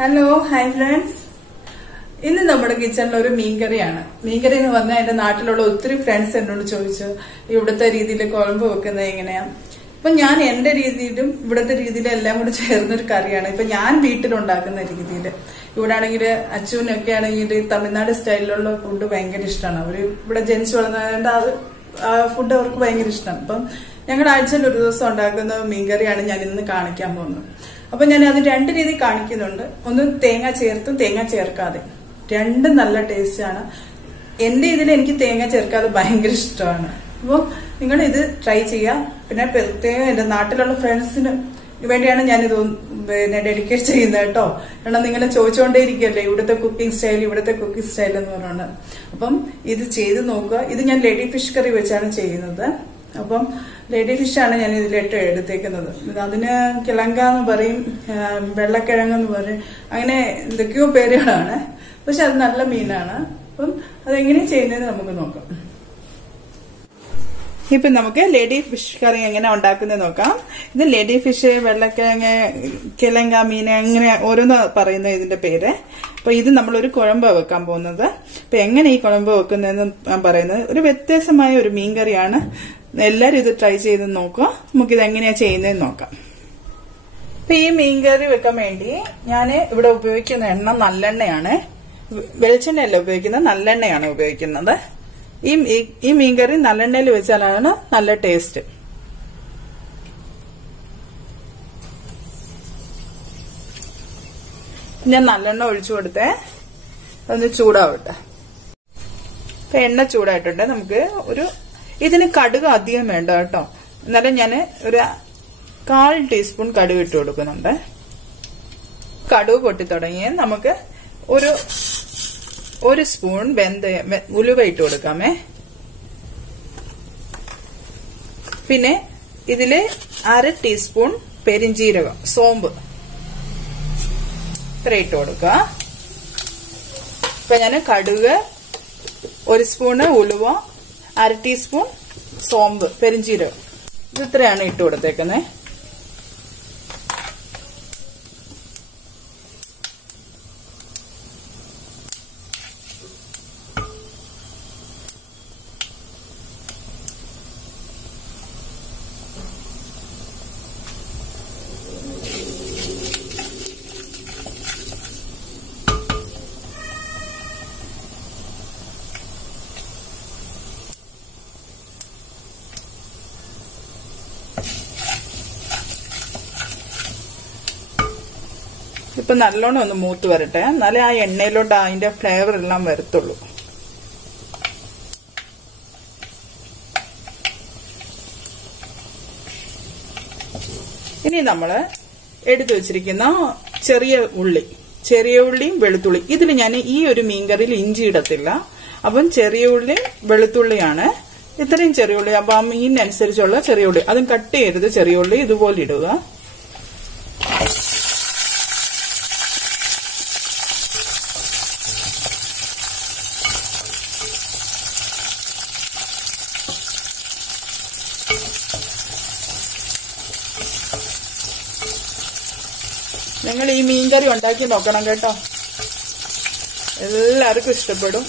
Hello hi friends. ഇന്ന് നമ്മുടെ കിച്ചണിൽ ഒരു മീൻകറിയാണ്. മീൻകറി എന്ന് പറഞ്ഞാൽ എന്റെ നാട്ടിലുള്ള ഒത്തിരി ഫ്രണ്ട്സ് എന്നോട് ചോദിച്ചു ഇവിടുത്തെ രീതിയിൽ കുഴമ്പ് വെക്കുന്നത് എങ്ങനെയാ. ഇപ്പൊ ഞാൻ എന്റെ രീതിയിലും ഇവിടുത്തെ രീതിയിലും എല്ലാം കൂടി ചേർന്നൊരു കറിയാണ് ഇപ്പൊ ഞാൻ വീട്ടിലുണ്ടാക്കുന്ന രീതിയിൽ. ഇവിടെ ആണെങ്കിൽ അച്ഛനൊക്കെ ആണെങ്കിൽ തമിഴ്നാട് സ്റ്റൈലിലുള്ള ഫുഡ് ഭയങ്കര ഇഷ്ടമാണ്. അവര് ഇവിടെ ജനിച്ചു വളർന്നതുകൊണ്ട് ആ ഫുഡ് അവർക്ക് ഭയങ്കര ഇഷ്ടമാണ്. അപ്പം ഞങ്ങളുടെ ആഴ്ചയിൽ ഒരു ദിവസം ഉണ്ടാക്കുന്ന മീൻകറിയാണ് ഞാൻ ഇന്ന് കാണിക്കാൻ പോകുന്നത്. അപ്പൊ ഞാൻ അത് രണ്ട് രീതി കാണിക്കുന്നുണ്ട്. ഒന്ന് തേങ്ങ ചേർത്തും തേങ്ങ ചേർക്കാതെ. രണ്ടും നല്ല ടേസ്റ്റ് ആണ്. എന്റെ ഇതിൽ എനിക്ക് തേങ്ങ ചേർക്കാതെ ഭയങ്കര ഇഷ്ടമാണ്. അപ്പോൾ നിങ്ങൾ ഇത് ട്രൈ ചെയ്യുക. പിന്നെ പ്രത്യേകം എന്റെ നാട്ടിലുള്ള ഫ്രണ്ട്സിന് വേണ്ടിയാണ് ഞാനിത് ഡെഡിക്കേറ്റ് ചെയ്യുന്നത് കേട്ടോ. കാരണം നിങ്ങൾ ചോദിച്ചുകൊണ്ടേ ഇരിക്കുകയല്ലേ ഇവിടുത്തെ കുക്കിംഗ് സ്റ്റൈൽ എന്ന് പറയുന്നത്. അപ്പം ഇത് ചെയ്ത് നോക്കുക. ഇത് ഞാൻ ലേഡി ഫിഷ് കറി വെച്ചാണ് ചെയ്യുന്നത്. അപ്പം ലേഡി ഫിഷാണ് ഞാൻ ഇതിലിട്ട് എടുത്തേക്കുന്നത്. അതിന് കിളങ്ക എന്ന് പറയും, വെള്ളക്കിഴങ്ങെന്ന് പറയും, അങ്ങനെ എന്തൊക്കെയോ പേരുകളാണ്. പക്ഷെ അത് നല്ല മീനാണ്. അപ്പം അതെങ്ങനെ ചെയ്യുന്നത് നമുക്ക് നോക്കാം. ഇപ്പൊ നമുക്ക് ലേഡി ഫിഷ് കറി എങ്ങനെ ഉണ്ടാക്കുന്നത് നോക്കാം. ഇത് ലേഡി ഫിഷ്, വെള്ളക്കിഴങ്ങ്, കിളങ്ക മീൻ, അങ്ങനെ ഓരോന്ന് പറയുന്ന ഇതിന്റെ പേര്. അപ്പൊ ഇത് നമ്മളൊരു കുഴമ്പ് വെക്കാൻ പോകുന്നത്. അപ്പൊ എങ്ങനെ ഈ കുഴമ്പ് വെക്കുന്നതെന്ന് ഞാൻ പറയുന്നത് ഒരു വ്യത്യസ്തമായ ഒരു മീൻകറിയാണ്. എല്ലാരും ഇത് ട്രൈ ചെയ്ത് നോക്കുക. നമുക്കിത് എങ്ങനെയാ ചെയ്യുന്നതെന്ന് നോക്കാം. ഇപ്പൊ ഈ മീൻകറി വെക്കാൻ വേണ്ടി ഞാൻ ഇവിടെ ഉപയോഗിക്കുന്ന എണ്ണ നല്ലെണ്ണയാണ്. വെളിച്ചെണ്ണയല്ല ഉപയോഗിക്കുന്നത്, നല്ലെണ്ണയാണ് ഉപയോഗിക്കുന്നത്. ഈ മീൻകറി നല്ലെണ്ണയിൽ വെച്ചാലാണ് നല്ല ടേസ്റ്റ്. ഞാൻ നല്ലെണ്ണ ഒഴിച്ചു കൊടുത്തേ, ഒന്ന് ചൂടാവട്ടെ. ഇപ്പൊ എണ്ണ ചൂടായിട്ടുണ്ട്. നമുക്ക് ഇതിന് കടുക് അധികം വേണ്ട കേട്ടോ. എന്നാലും ഞാൻ ഒരു 1/4 ടീസ്പൂൺ കടുക് ഇട്ട് കൊടുക്കുന്നുണ്ട്. കടുക് പൊട്ടി തുടങ്ങി നമുക്ക് ഒരു സ്പൂൺ ഉലുവ ഇട്ട് കൊടുക്കാമേ. പിന്നെ ഇതില് 1/2 ടീസ്പൂൺ പെരിഞ്ജീരകം, സോമ്പ് ഇത്ര ഇട്ട് കൊടുക്കുക. ഇപ്പൊ ഞാൻ കടുക്, 1 സ്പൂണ് ഉലുവ, 1/2 ടീസ്പൂൺ സോമ്പ്, പെരിഞ്ജീരകം, ഇത് ഇത്രയാണ് ഇട്ട് കൊടുത്തേക്കുന്നത്. ഇപ്പൊ നല്ലോണം ഒന്ന് മൂത്ത് വരട്ടെ, എന്നാലേ ആ എണ്ണയിലോട്ട് അതിന്റെ ഫ്ലേവർ എല്ലാം വരത്തുള്ളൂ. ഇനി നമ്മള് എടുത്തു വെച്ചിരിക്കുന്ന ചെറിയ ഉള്ളിയും വെളുത്തുള്ളി. ഇതിൽ ഞാൻ ഈ ഒരു മീൻകറിയിൽ ഇഞ്ചി ഇടത്തില്ല. അപ്പം ചെറിയ ഉള്ളി വെളുത്തുള്ളിയാണ്. ഇത്രയും ചെറിയ ഉള്ളി. അപ്പൊ ആ മീനിനനുസരിച്ചുള്ള ചെറിയ ഉള്ളി, അതും കട്ട് ചെയ്തത് ചെറിയ ഉള്ളി ഇതുപോലെ ഇടുക. നിങ്ങൾ ഈ മീൻകറി ഉണ്ടാക്കി നോക്കണം കേട്ടോ. എല്ലാവർക്കും ഇഷ്ടപ്പെടും.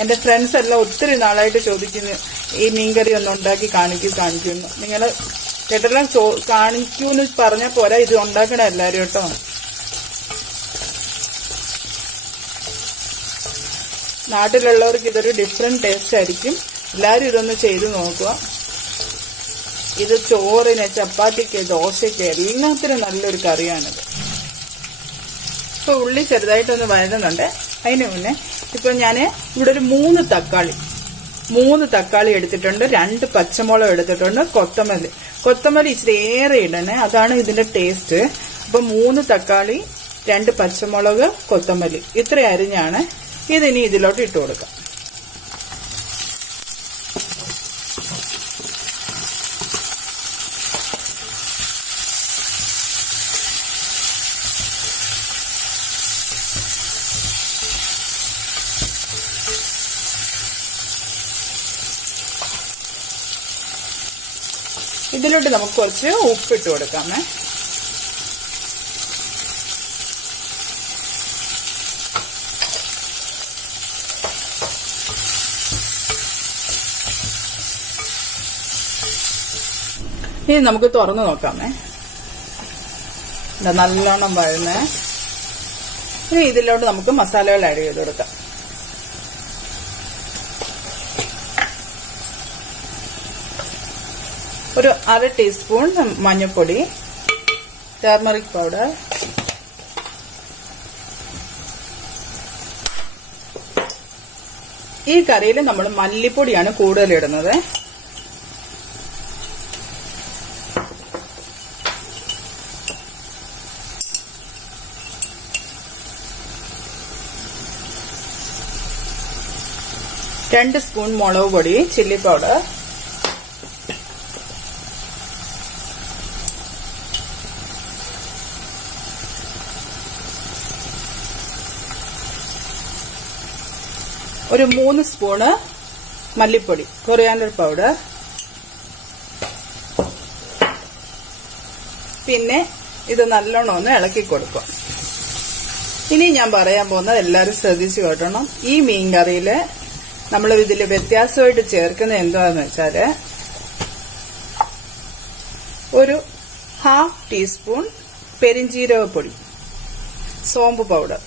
എന്റെ ഫ്രണ്ട്സ് എല്ലാം ഒത്തിരി നാളായിട്ട് ചോദിക്കുന്നു ഈ മീൻകറി ഒന്ന് ഉണ്ടാക്കി കാണിക്കുന്നു. നിങ്ങൾ കേട്ടെല്ലാം കാണിക്കൂന്ന് പറഞ്ഞ പോലെ ഇത് ഉണ്ടാക്കണ എല്ലാരും കേട്ടോ. നാട്ടിലുള്ളവർക്ക് ഇതൊരു ഡിഫറെന്റ് ടേസ്റ്റ് ആയിരിക്കും. എല്ലാരും ഇതൊന്ന് ചെയ്ത് നോക്കുക. ഇത് ചോറിന്, ചപ്പാത്തിക്ക്, ദോശയ്ക്ക് എല്ലാത്തിനും നല്ലൊരു കറിയാണിത്. ഇപ്പൊ ഉള്ളി ചെറുതായിട്ടൊന്ന് വഴന്നുണ്ട്. അതിന് മുന്നേ ഇപ്പൊ ഞാൻ ഇവിടെ ഒരു 3 തക്കാളി എടുത്തിട്ടുണ്ട്, 2 പച്ചമുളക് എടുത്തിട്ടുണ്ട്, കൊത്തമല്ലി ഇച്ചിരി ഏറെ ഇടണേ, അതാണ് ഇതിന്റെ ടേസ്റ്റ്. അപ്പൊ 3 തക്കാളി, 2 പച്ചമുളക്, കൊത്തമല്ലി ഇത്ര അരിഞ്ഞാണ് ഇതിനി ഇതിലോട്ട് ഇട്ട് കൊടുക്കാം. ഇതിലോട്ട് നമുക്ക് കുറച്ച് ഉപ്പിട്ട് കൊടുക്കാമേ. ഇനി നമുക്ക് തുറന്നു നോക്കാമേ. നല്ലോണം വഴന്ന് ഇനി ഇതിലോട്ട് നമുക്ക് മസാലകൾ ആഡ് ചെയ്ത് കൊടുക്കാം. ഒരു 1/2 ടീസ്പൂൺ മഞ്ഞൾപ്പൊടി, ടർമറിക് പൗഡർ, ഈ കറിയിൽ നമ്മൾ മല്ലിപ്പൊടിയാണ് കൂടുതൽ ഇടുന്നത്. രണ്ട് സ്പൂൺ മുളക് പൊടി, ചില്ലി പൗഡർ, ഒരു 3 സ്പൂണ് മല്ലിപ്പൊടി, കൊറിയാൻഡർ പൗഡർ, പിന്നെ ഇത് നല്ലോണം ഒന്ന് ഇളക്കി കൊടുക്കുക. ഇനി ഞാൻ പറയാൻ പോകുന്നത് എല്ലാവരും ശ്രദ്ധിച്ചു കേട്ടണം. ഈ മീൻ കറിയില് നമ്മൾ ഇതിൽ വ്യത്യാസമായിട്ട് ചേർക്കുന്നത് എന്താന്ന് വെച്ചാല് ഒരു 1/2 ടീസ്പൂൺ പെരിഞ്ജീരകപ്പൊടി, സോമ്പ് പൗഡർ,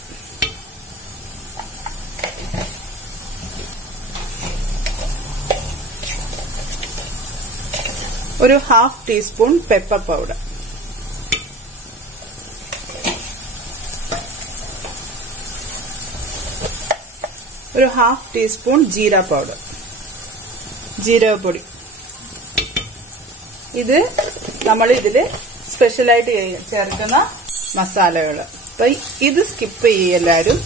ഒരു 1/2 ടീസ്പൂൺ പെപ്പർ പൗഡർ, ഒരു 1/2 ടീസ്പൂൺ ജീര പൗഡർ, ജീരകപ്പൊടി. ഇത് നമ്മൾ ഇതില് സ്പെഷ്യലായിട്ട് ചേർക്കുന്ന മസാലകൾ. അപ്പൊ ഇത് സ്കിപ്പ് ചെയ്യെല്ലാരും.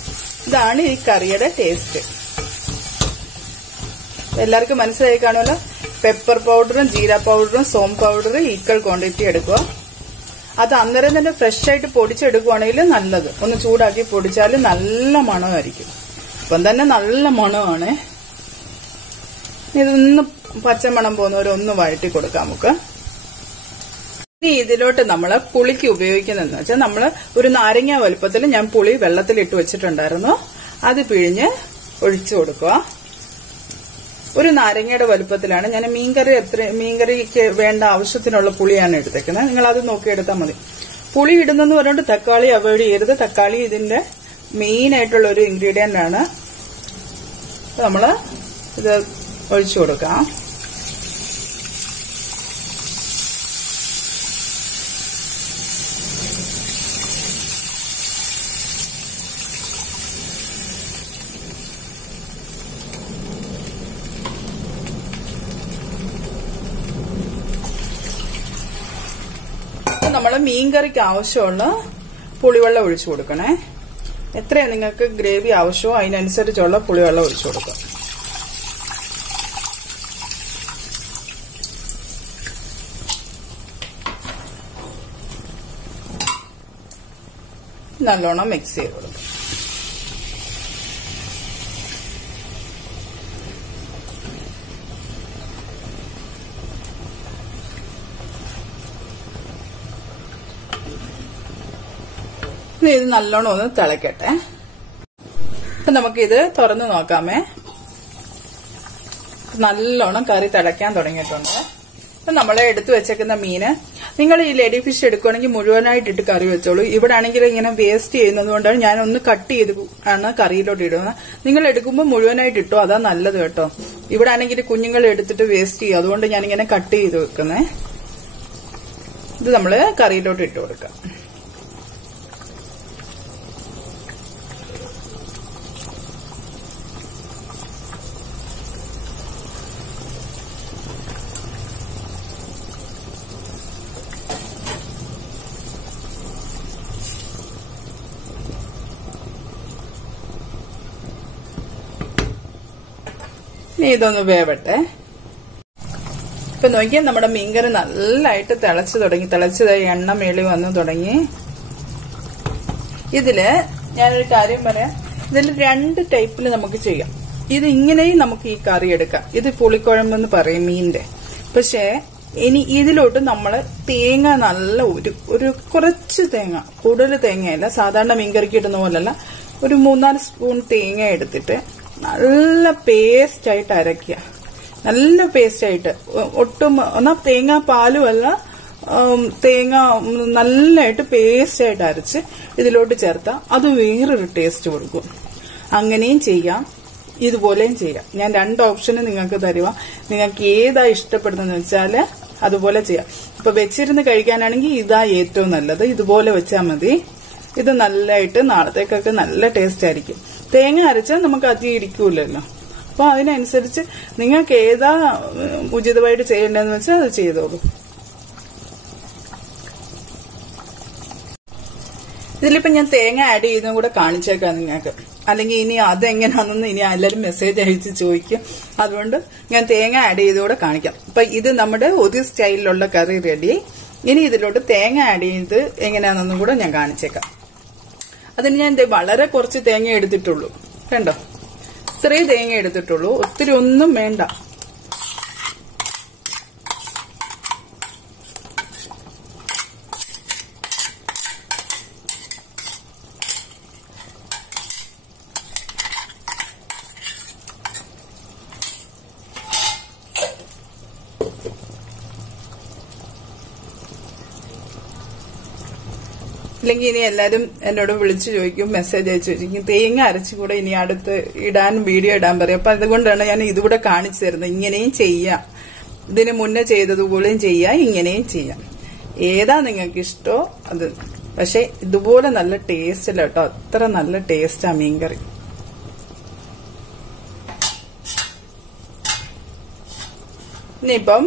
ഇതാണ് ഈ കറിയുടെ ടേസ്റ്റ്. എല്ലാവർക്കും മനസ്സിലായി കാണുമല്ലോ. പെപ്പർ പൗഡറും ജീര പൗഡറും സോം പൗഡറും ഈക്വൽ ക്വാണ്ടിറ്റി എടുക്കുക. അത് അന്നേരം തന്നെ ഫ്രഷ് ആയിട്ട് പൊടിച്ചെടുക്കുവാണെങ്കിൽ നല്ലത്. ഒന്ന് ചൂടാക്കി പൊടിച്ചാൽ നല്ല മണമായിരിക്കും. ഇപ്പം തന്നെ നല്ല മണമാണ്. ഇതൊന്ന് പച്ചമണം പോകുന്നവരൊന്ന് വഴറ്റി കൊടുക്കാം നമുക്ക്. ഇനി ഇതിലോട്ട് നമ്മൾ പുളിക്ക് ഉപയോഗിക്കുന്നതെന്ന് വെച്ചാൽ നമ്മൾ ഒരു നാരങ്ങ വലുപ്പത്തിൽ ഞാൻ പുളി വെള്ളത്തിലിട്ട് വെച്ചിട്ടുണ്ടായിരുന്നു. അത് പിഴിഞ്ഞ് ഒഴിച്ചു കൊടുക്കുക. ഒരു നാരങ്ങയുടെ വലുപ്പത്തിലാണ് ഞാൻ മീൻകറിക്ക് വേണ്ട ആവശ്യത്തിനുള്ള പുളിയാണ് എടുത്തേക്കുന്നത്. നിങ്ങൾ അത് നോക്കിയെടുത്താൽ മതി. പുളി ഇടുന്നെന്ന് പറഞ്ഞിട്ട് തക്കാളി അവോയ്ഡ് ചെയ്യരുത്. തക്കാളി ഇതിന്റെ മെയിൻ ആയിട്ടുള്ള ഒരു ഇൻഗ്രീഡിയന്റ് ആണ്. നമ്മൾ ഇത് ഒഴിച്ചു കൊടുക്കാം. നമ്മൾ മീൻകറിക്ക് ആവശ്യമുള്ള പുളിവെള്ളം ഒഴിച്ചു കൊടുക്കണേ. എത്രയാണ് നിങ്ങൾക്ക് ഗ്രേവി ആവശ്യമോ അതിനനുസരിച്ചുള്ള പുളിവെള്ളം ഒഴിച്ചു കൊടുക്കുക. നല്ലോണം മിക്സ് ചെയ്ത് കൊടുക്കുക. ഇത് നല്ലോണം ഒന്ന് തിളക്കട്ടെ. നമുക്കിത് തുറന്നു നോക്കാമേ. നല്ലോണം കറി തിളയ്ക്കാൻ തുടങ്ങിയിട്ടുണ്ട്. അപ്പൊ നമ്മളെ എടുത്തു വെച്ചേക്കുന്ന മീന് നിങ്ങൾ ഈ ലേഡി ഫിഷ് എടുക്കുകയാണെങ്കിൽ മുഴുവനായിട്ടിട്ട് കറി വെച്ചോളൂ. ഇവിടെ ആണെങ്കിൽ ഇങ്ങനെ വേസ്റ്റ് ചെയ്യുന്നത് കൊണ്ടാണ് ഞാൻ ഒന്ന് കട്ട് ചെയ്ത് ആണ് കറിയിലോട്ട് ഇടുന്നത്. നിങ്ങൾ എടുക്കുമ്പോൾ മുഴുവനായിട്ട് ഇട്ടോ, അതാ നല്ലത് കേട്ടോ. ഇവിടെ ആണെങ്കിൽ കുഞ്ഞുങ്ങൾ എടുത്തിട്ട് വേസ്റ്റ് ചെയ്യും. അതുകൊണ്ട് ഞാനിങ്ങനെ കട്ട് ചെയ്ത് വെക്കുന്നേ. ഇത് നമ്മള് കറിയിലോട്ട് ഇട്ട് കൊടുക്കാം. ഇതൊന്ന് വേവട്ടെ. ഇപ്പൊ നോക്കിയാൽ നമ്മുടെ മീൻകറി നല്ലതായിട്ട് തിളച്ചു തുടങ്ങി. തിളച്ചതായി എണ്ണ മേളി വന്നു തുടങ്ങി. ഇതില് ഞാനൊരു കാര്യം പറയാം. ഇതിൽ 2 ടൈപ്പിൽ നമുക്ക് ചെയ്യാം. ഇത് ഇങ്ങനെയും നമുക്ക് ഈ കറി എടുക്കാം. ഇത് പുളിക്കുഴമ്പെന്ന് പറയും മീനിന്റെ. പക്ഷേ ഇനി ഇതിലോട്ട് നമ്മള് തേങ്ങ നല്ല ഒരു കുറച്ച് തേങ്ങ, കൂടുതൽ തേങ്ങയല്ല, സാധാരണ മീൻകറിക്ക് ഇടുന്ന പോലല്ല, ഒരു 3-4 സ്പൂൺ തേങ്ങ എടുത്തിട്ട് നല്ല പേസ്റ്റ് ആയിട്ട് അരയ്ക്കുക. നല്ല പേസ്റ്റ് ആയിട്ട്, ഒട്ടും എന്നാ തേങ്ങാ പാലും അല്ല, തേങ്ങ നല്ലതായിട്ട് പേസ്റ്റ് ആയിട്ട് അരച്ച് ഇതിലോട്ട് ചേർത്താൽ അത് വേറൊരു ടേസ്റ്റ് കൊടുക്കും. അങ്ങനെയും ചെയ്യാം, ഇതുപോലെയും ചെയ്യാം. ഞാൻ 2 ഓപ്ഷന് നിങ്ങൾക്ക് തരുക. നിങ്ങൾക്ക് ഏതാ ഇഷ്ടപ്പെടുന്നതെന്ന് വെച്ചാൽ അതുപോലെ ചെയ്യാം. ഇപ്പൊ വെച്ചിരുന്ന് കഴിക്കാനാണെങ്കിൽ ഇതാ ഏറ്റവും നല്ലത്. ഇതുപോലെ വെച്ചാൽ മതി. ഇത് നല്ലതായിട്ട് നാളത്തേക്കൊക്കെ നല്ല ടേസ്റ്റ് ആയിരിക്കും. തേങ്ങ അരച്ചാൽ നമുക്ക് അധികം ഇരിക്കൂലല്ലോ. അപ്പൊ അതിനനുസരിച്ച് നിങ്ങൾക്ക് ഏതാ ഉചിതമായിട്ട് ചെയ്യേണ്ടതെന്ന് വെച്ചാൽ അത് ചെയ്തോളൂ. ഇതിലിപ്പോ ഞാൻ തേങ്ങ ആഡ് ചെയ്തും കൂടെ കാണിച്ചേക്കാം നിങ്ങൾക്ക്. അല്ലെങ്കിൽ ഇനി അതെങ്ങനെയാണെന്ന് ഇനി എല്ലാവരും മെസ്സേജ് അയച്ച് ചോദിക്കും. അതുകൊണ്ട് ഞാൻ തേങ്ങ ആഡ് ചെയ്തുകൂടെ കാണിക്കാം. അപ്പൊ ഇത് നമ്മുടെ ഒരു സ്റ്റൈലിലുള്ള കറി റെഡി. ഇനി ഇതിലോട്ട് തേങ്ങ ആഡ് ചെയ്ത് എങ്ങനെയാണെന്നും കൂടെ ഞാൻ കാണിച്ചേക്കാം. അതിന് ഞാൻ വളരെ കുറച്ച് തേങ്ങ എടുത്തിട്ടുള്ളൂ. കണ്ടോ, ഇത്രയും തേങ്ങ എടുത്തിട്ടുള്ളൂ, ഒത്തിരി ഒന്നും വേണ്ട. ഇല്ലെങ്കിൽ ഇനി എല്ലാരും എന്നോട് വിളിച്ചു ചോദിക്കും, മെസ്സേജ് അയച്ചു ചോദിക്കും, തേങ്ങ അരച്ചുകൂടെ ഇനി അടുത്ത് വീഡിയോ ഇടാൻ പറയും. അപ്പൊ അതുകൊണ്ടാണ് ഞാൻ ഇതുകൂടെ കാണിച്ചു തരുന്നത്. ഇങ്ങനെയും ചെയ്യാം, ഇതിന് മുന്നേ ചെയ്തതുപോലെയും ചെയ്യാം, ഇങ്ങനെയും ചെയ്യാം. ഏതാ നിങ്ങൾക്ക് ഇഷ്ടോ അത്. പക്ഷെ ഇതുപോലെ നല്ല ടേസ്റ്റ് അല്ല കേട്ടോ, അത്ര നല്ല ടേസ്റ്റാ മീൻകറി. ഇനിയിപ്പം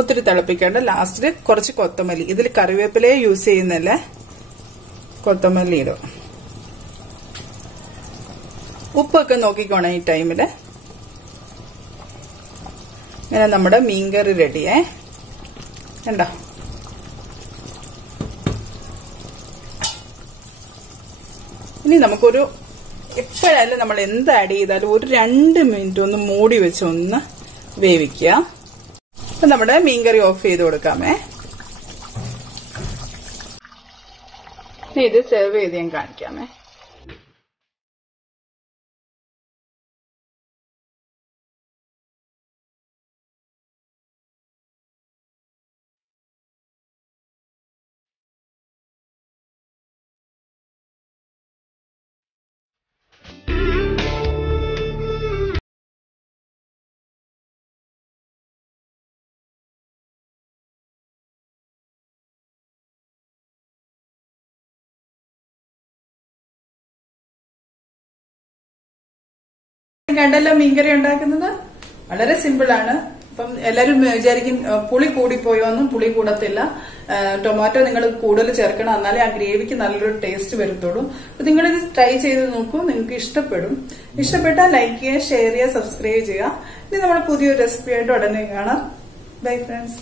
ഒത്തിരി തിളപ്പിക്കേണ്ട. ലാസ്റ്റില് കുറച്ച് കൊത്തമല്ലി, ഇതിൽ കറിവേപ്പിലയെ യൂസ് ചെയ്യുന്നല്ലേ, കൊത്തമല്ലി ഇടും. ഉപ്പൊക്കെ നോക്കിക്കോണം ഈ ടൈമില്. ഇങ്ങനെ നമ്മുടെ മീൻകറി റെഡിയേ. കണ്ടോ, ഇനി നമുക്കൊരു എപ്പോഴായാലും നമ്മൾ എന്ത് ആഡ് ചെയ്താലും ഒരു 2 മിനിറ്റ് ഒന്ന് മൂടി വെച്ച് ഒന്ന് വേവിക്കുക. അപ്പൊ നമ്മുടെ മീൻകറി ഓഫ് ചെയ്ത് കൊടുക്കാമേ. ഇത് സെർവ് ചെയ്ത് ഞാൻ കാണിക്കാമേ. കണ്ടല്ലോ മീൻകറി ഉണ്ടാക്കുന്നത് വളരെ സിമ്പിൾ ആണ്. അപ്പം എല്ലാരും വിചാരിക്കും പുളി കൂടിപ്പോയോന്നും. പുളി കൂടത്തില്ല. ടൊമാറ്റോ നിങ്ങൾ കൂടുതൽ ചേർക്കണം, എന്നാലേ ആ ഗ്രേവിക്ക് നല്ലൊരു ടേസ്റ്റ് വരത്തുള്ളൂ. അപ്പൊ നിങ്ങളിത് ട്രൈ ചെയ്ത് നോക്കൂ, നിങ്ങൾക്ക് ഇഷ്ടപ്പെടും. ഇഷ്ടപ്പെട്ടാൽ ലൈക്ക് ചെയ്യുക, ഷെയർ ചെയ്യുക, സബ്സ്ക്രൈബ് ചെയ്യുക. ഇനി നമ്മൾ പുതിയൊരു റെസിപ്പി ആയിട്ട് ഉടനെ കാണാം. Bye friends.